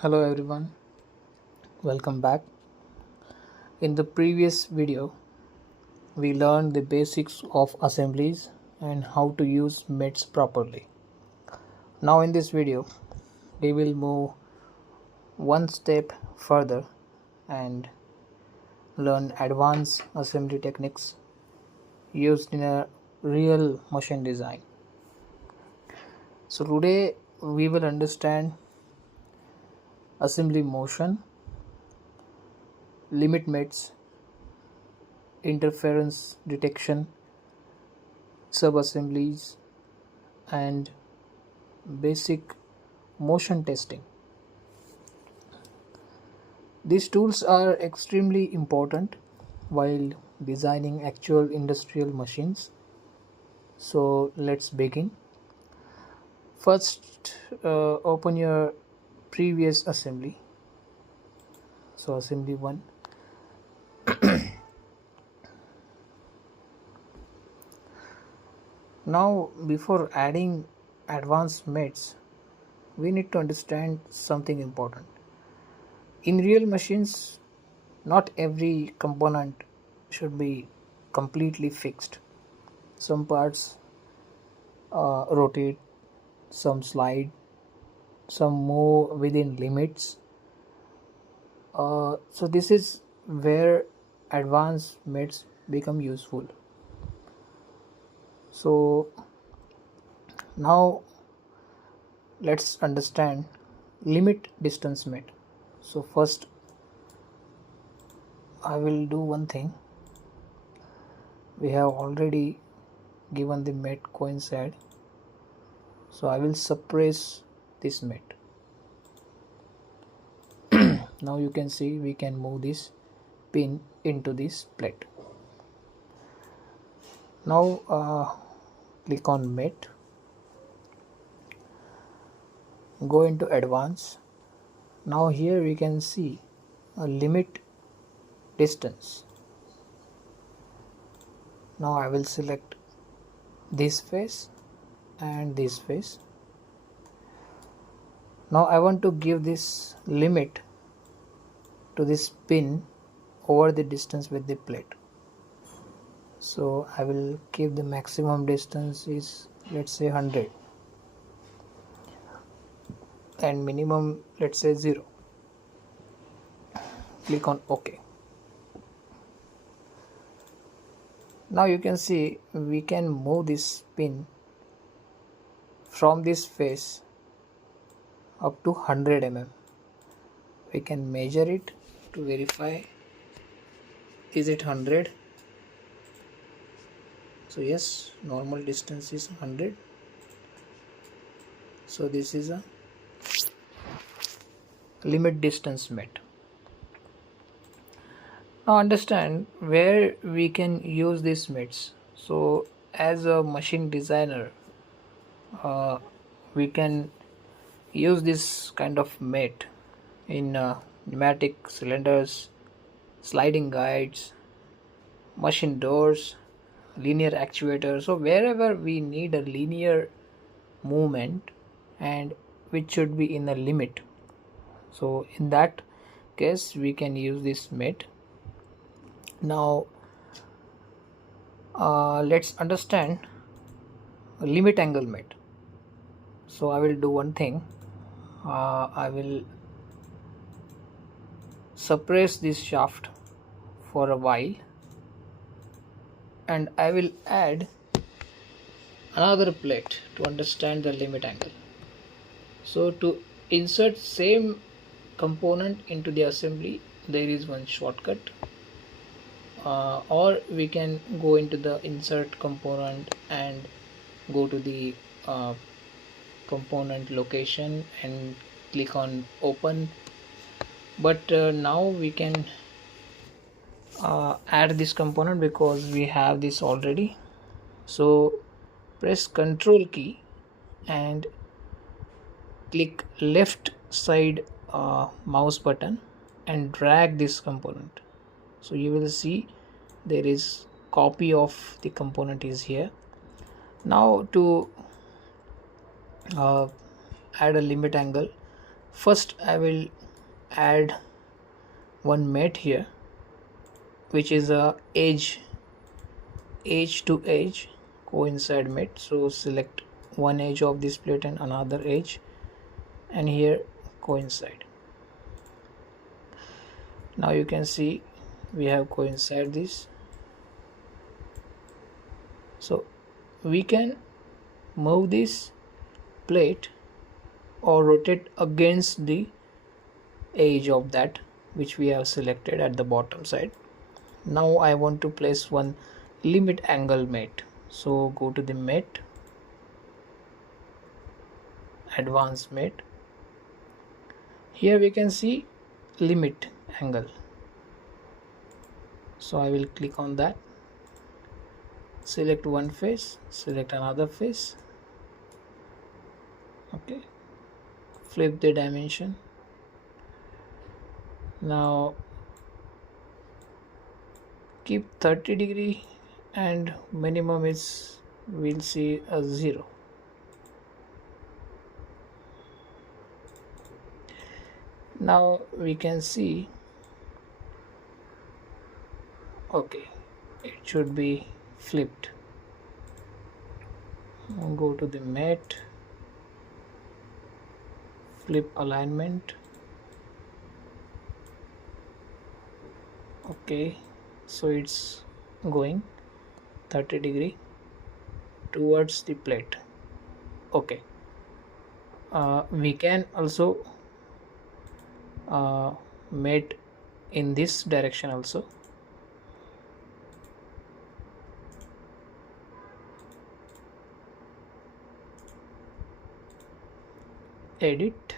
Hello everyone, welcome back. In the previous video, we learned the basics of assemblies and how to use METs properly. Now in this video, we will move one step further and learn advanced assembly techniques used in a real machine design. So today we will understand assembly motion, limit METs, interference detection, sub-assemblies, and basic motion testing. These tools are extremely important while designing actual industrial machines. So let's begin. First, open your previous assembly. So assembly 1. Now, before adding advanced METs, we need to understand something important. In real machines, not every component should be completely fixed. Some parts rotate, some slide, some move within limits. So this is where advanced METs become useful. So now let's understand limit distance MET. So first I will do one thing. We have already given the MET coincide, so I will suppress this MET. Now you can see we can move this pin into this plate. Now click on MET, go into advanced. Now here we can see a limit distance. Now I will select this face and this face. Now I want to give this limit to this pin over the distance with the plate. So I will keep the maximum distance is, let's say, 100 and minimum, let's say, 0. Click on OK. Now you can see we can move this pin from this face up to 100 mm. We can measure it to verify, is it 100? So yes, normal distance is 100. So this is a limit distance MET. Now understand where we can use these METs. So as a machine designer, we can use this kind of MET in pneumatic cylinders, sliding guides, machine doors, linear actuators. So wherever we need a linear movement and which should be in a limit, so in that case we can use this MET. Now let's understand limit angle MET. So I will do one thing. I will suppress this shaft for a while and I will add another plate to understand the limit angle. So to insert same component into the assembly, there is one shortcut, or we can go into the insert component and go to the component location and click on open. But now we can add this component because we have this already. So press Ctrl key and click left side mouse button and drag this component. So you will see there is copy of the component is here. Now to add a limit angle, First I will add one mate here, which is a edge to edge coincide mate. So select one edge of this plate and another edge, and here coincide. Now you can see we have coincide this. So we can move this plate or rotate against the edge of that which we have selected at the bottom side. Now I want to place one limit angle mate. So go to the mate, advanced mate. Here we can see limit angle. So I will click on that, select one face, select another face. Okay, flip the dimension. Now keep 30° and minimum is, we'll see a 0. Now we can see, okay, it should be flipped. Now go to the mate, flip alignment. Okay, so it's going 30° towards the plate. Okay, we can also mate in this direction also. Edit,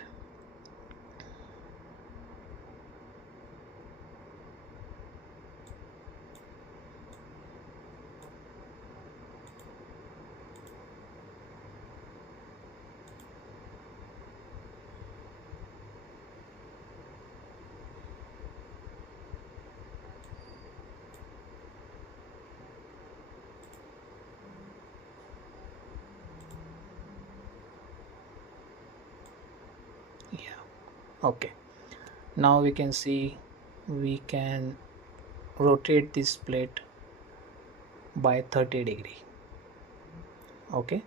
yeah, okay. Now we can see we can rotate this plate by 30°. Okay,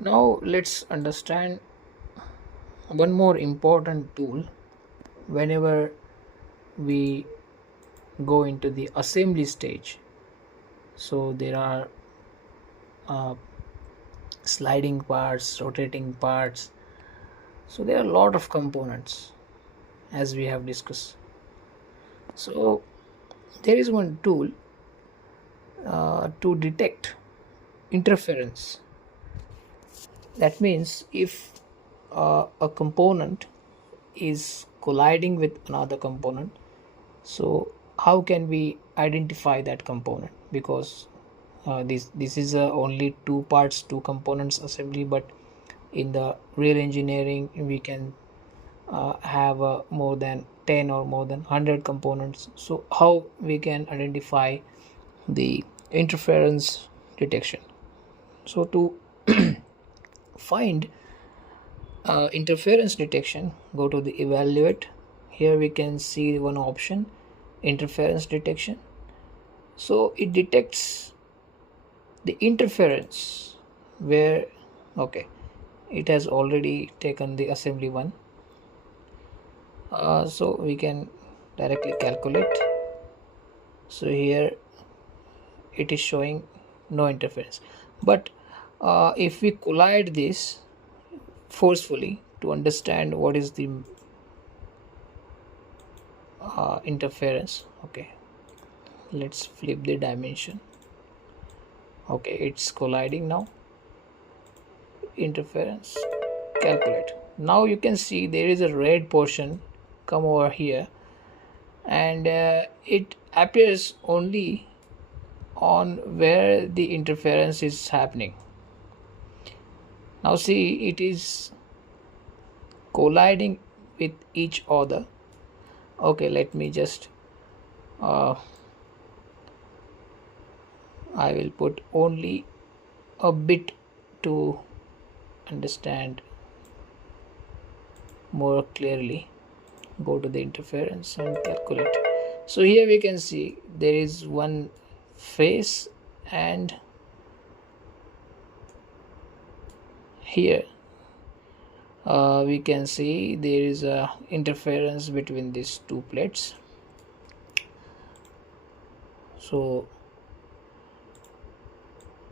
now let's understand one more important tool whenever we go into the assembly stage. So there are sliding parts, rotating parts, so there are a lot of components as we have discussed. So there is one tool to detect interference. That means if a component is colliding with another component, so how can we identify that component? Because this is only two parts, two components assembly, but in the real engineering we can have more than 10 or more than 100 components. So how we can identify the interference detection? So to find interference detection, go to the evaluate. Here we can see one option, interference detection. So it detects the interference where, okay, it has already taken the assembly one. So we can directly calculate. So here it is showing no interference, but if we collide this forcefully to understand what is the interference, okay, let's flip the dimension. Okay, it's colliding now. Interference, calculate. Now you can see there is a red portion come over here, and it appears only on where the interference is happening. Now see, it is colliding with each other. Okay, let me just I will put only a bit to understand more clearly, go to the interference and calculate. So here we can see there is one face, and here we can see there is a interference between these two plates. So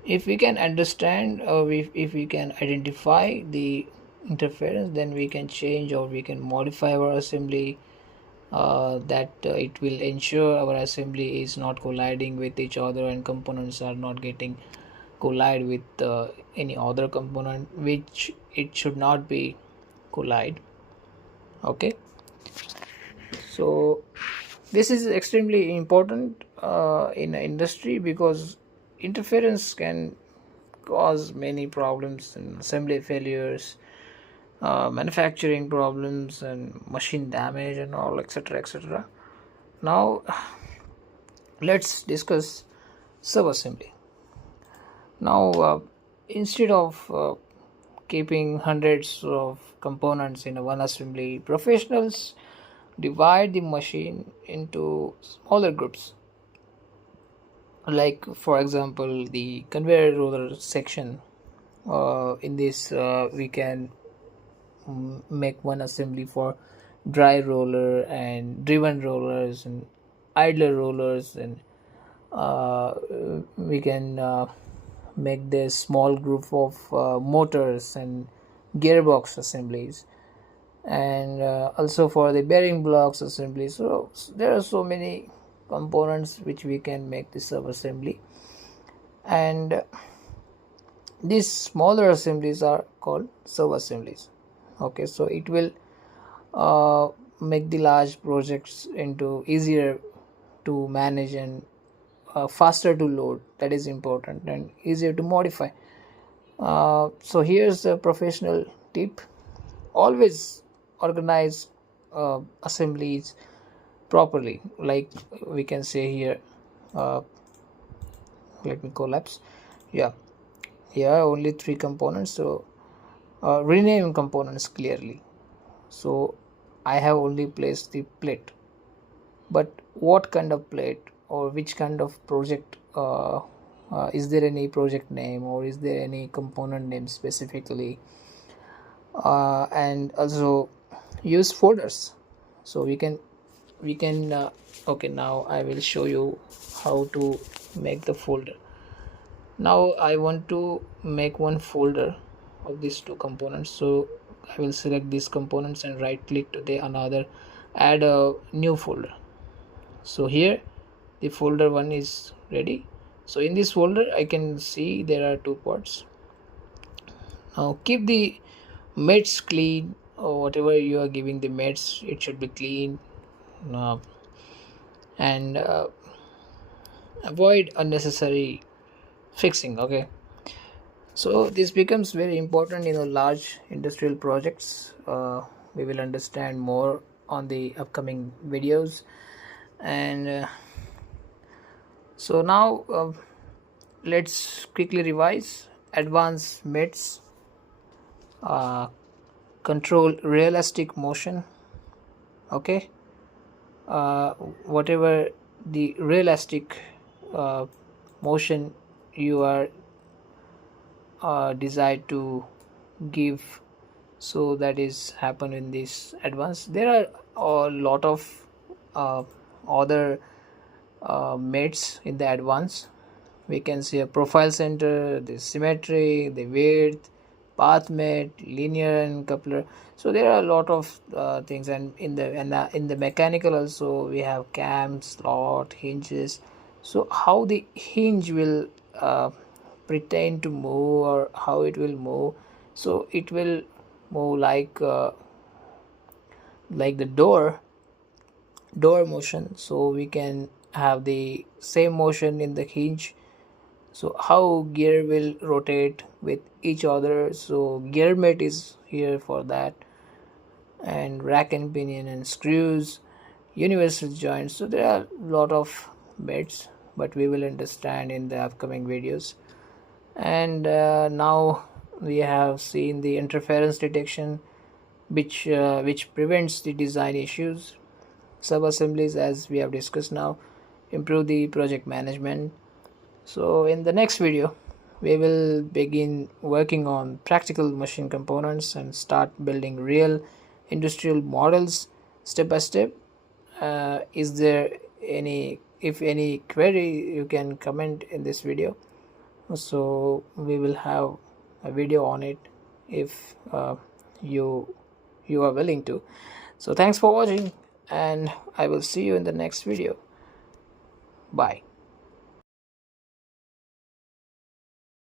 if we can understand, or if we can identify the interference, then we can change or we can modify our assembly, that it will ensure our assembly is not colliding with each other and components are not getting collide with any other component which it should not be collide. Okay, so this is extremely important in industry, because interference can cause many problems and assembly failures, manufacturing problems and machine damage and all, etc., etc. Now let's discuss sub-assembly. Now instead of keeping hundreds of components in one assembly, professionals divide the machine into smaller groups. Like for example, the conveyor roller section. In this we can make one assembly for dry roller and driven rollers and idler rollers, and we can make this small group of motors and gearbox assemblies, and also for the bearing blocks assembly. So there are so many components which we can make the sub assembly, and these smaller assemblies are called sub assemblies. Okay, so it will make the large projects into easier to manage and faster to load, that is important, and easier to modify. So here's a professional tip: always organize assemblies properly. Like we can say here, let me collapse. Yeah, here only 3 components, so rename components clearly. So I have only placed the plate, but what kind of plate or which kind of project, is there any project name or is there any component name specifically, and also use folders. So we can okay, now I will show you how to make the folder. Now I want to make one folder of these 2 components, so I will select these components and right click to the another, add a new folder. So here the folder 1 is ready. So in this folder I can see there are 2 parts. Now keep the mates clean, or whatever you are giving the mates, it should be clean, and avoid unnecessary fixing. Okay, so this becomes very important in large industrial projects. We will understand more on the upcoming videos, and so now let's quickly revise. Advanced mates control realistic motion. Okay, whatever the realistic motion you are desired to give, so that is happen in this advanced. There are a lot of other mates in the advanced. We can see a profile center, the symmetry, the width, path mate, linear and coupler. So there are a lot of things, and in the mechanical also we have cam, slot, hinges. So how the hinge will pretend to move, or how it will move. So it will move like the door motion. So we can have the same motion in the hinge. So how gear will rotate with each other, so gear mate is here for that, and rack and pinion and screws, universal joints. So there are a lot of mates, but we will understand in the upcoming videos. And now we have seen the interference detection, which prevents the design issues. Sub-assemblies, as we have discussed now, improve the project management. So in the next video, we will begin working on practical machine components and start building real industrial models step by step. Is there any, if any query, you can comment in this video, so we will have a video on it if you are willing to. So thanks for watching, and I will see you in the next video. Bye.